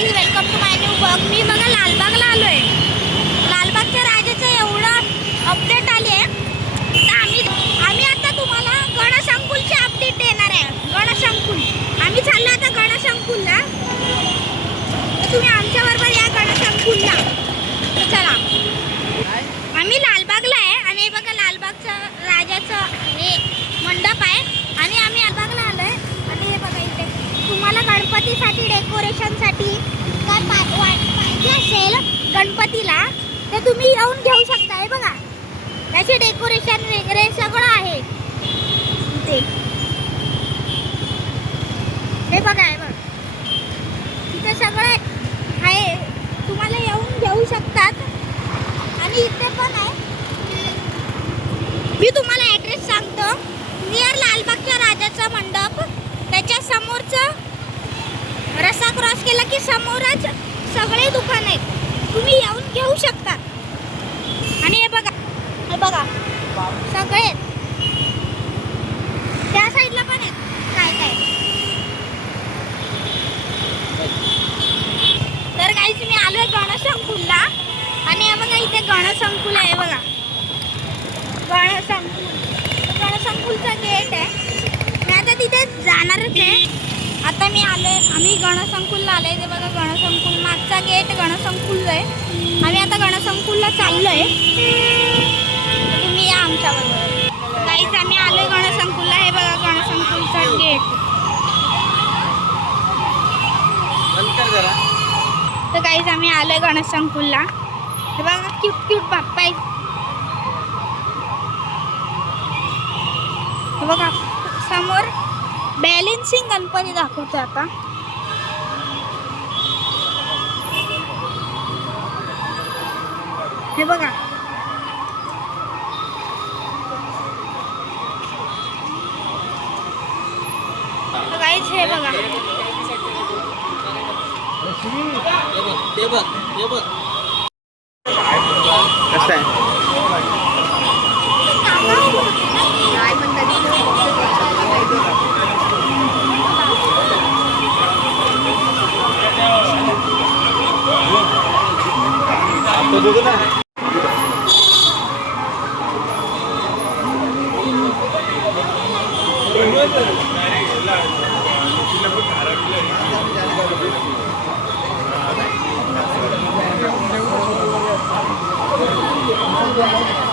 Guys, welcome to my new blog. मी बघा लालबागला आलो आहे. लालबागच्या राजाचं एवढं अपडेट आली आहे. तर आम्ही आता तुम्हाला गणसंकुलची अपडेट देणार आहे. गणसंकुल आम्ही चाललो आता गणसंकुलला. तुम्ही आमच्याबरोबर या गणसंकुलला. चला, आम्ही लालबागला आहे आणि बघा लालबागचं राजाचं हे मंडप आहे आणि आम्ही लालबागला आलो आहे. आणि हे बघा इथे तुम्हाला गणपतीसाठी डेकोरेशनसाठी काय पाहिजे असेल गणपतीला तर तुम्ही येऊन घेऊ शकता. हे बघा त्याचे डेकोरेशन वगैरे सगळं आहे इथे. हे बघा, हे बघा इथे सगळं आहे, तुम्हाला येऊन घेऊ शकतात. आणि इथे पण आहे, मी तुम्हाला ॲड्रेस सांगतो. नियर लालबागच्या राजाचा मंडप, त्याच्या समोरचं रस्ता क्रॉस केला की समोरच सगळे दुकान आहेत, तुम्ही येऊन घेऊ शकता. आणि हे बघा सगळे त्या साईडला पण आहेत काय काय. तर काहीच मी आलोय गणसंकुलला आणि हे बघा इथे गणसंकुल आहे. बघा गणसंकुलचा गेट आहे. मी आता तिथे जाणारच आहे. आता आम्ही गणसंकुलला आलोय. ते बघा गणसंकुल मागचा गेट गणसंकुल आहे. आम्ही आता गणसंकुलला चाललोय. तुम्ही या आमच्याबरोबर. काहीच आम्ही आलोय गणसंकुलला. हे बघा गणसंकुलचा गेट. तर काहीच आम्ही आलोय गणसंकुलला. हे बघा क्यूट क्यूट बाप्पा आहेत. हे बघा समोर बॅलेन्सिंग गणपती दाखवतो आता. हे बघा गाईज, हे बघा कसं आहे. Thank you.